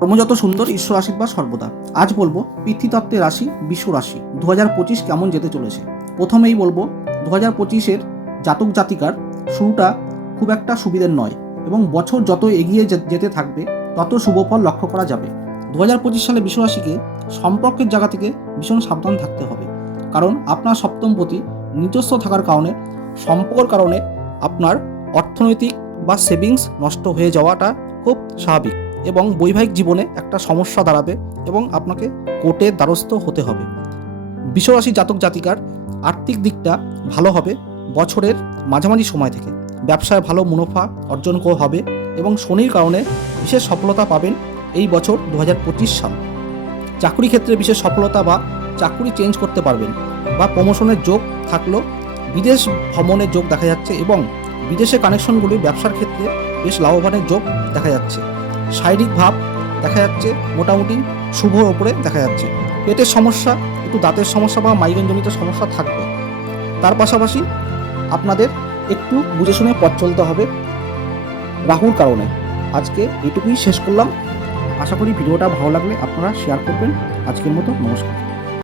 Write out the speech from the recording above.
কর্মযত সুন্দর, ঈশ্বর আশীর্বাদ সর্বদা। আজ বলবো পিতৃতত্ত্বের রাশি বিশ্ব রাশি 2025 কেমন যেতে চলেছে। প্রথমেই বলবো 2025-এর জাতক জাতিকার শুরুটা খুব একটা সুবিধের নয় এবং বছর যত এগিয়ে যেতে থাকবে তত শুভফল লক্ষ্য করা যাবে। 2025 সালে বিশ্ব রাশিকে সম্পর্কের জায়গা থেকে ভীষণ সাবধান থাকতে হবে, কারণ আপনার সপ্তমপতি নিজস্ব থাকার কারণে সম্পর্কের কারণে আপনার অর্থনৈতিক বা সেভিংস নষ্ট হয়ে যাওয়াটা খুব স্বাভাবিক এবং বৈবাহিক জীবনে একটা সমস্যা দাঁড়াবে এবং আপনাকে কোর্টের দ্বারস্থ হতে হবে। বিশ্বরাশি জাতক জাতিকার আর্থিক দিকটা ভালো হবে বছরের মাঝামাঝি সময় থেকে। ব্যবসায় ভালো মুনাফা অর্জন হবে এবং শনির কারণে বিশেষ সফলতা পাবেন এই বছর 2025 সাল। চাকরি ক্ষেত্রে বিশেষ সফলতা বা চাকরি চেঞ্জ করতে পারবেন বা প্রমোশনের যোগ থাকলেও বিদেশ ভ্রমণের যোগ দেখা যাচ্ছে এবং বিদেশে কানেকশনগুলি ব্যবসার ক্ষেত্রে বেশ লাভবানের যোগ দেখা যাচ্ছে। শারীরিক ভাব দেখা যাচ্ছে মোটামুটি শুভর ওপরে দেখা যাচ্ছে। পেটের সমস্যা, একটু দাঁতের সমস্যা বা মাইগ্রেনজনিত সমস্যা থাকবে। তার পাশাপাশি আপনাদের একটু বুঝে শুনে পথ চলতে হবে রাহুর কারণে। আজকে এটুকুই শেষ করলাম। আশা করি ভিডিওটা ভালো লাগলে আপনারা শেয়ার করবেন। আজকের মতো নমস্কার।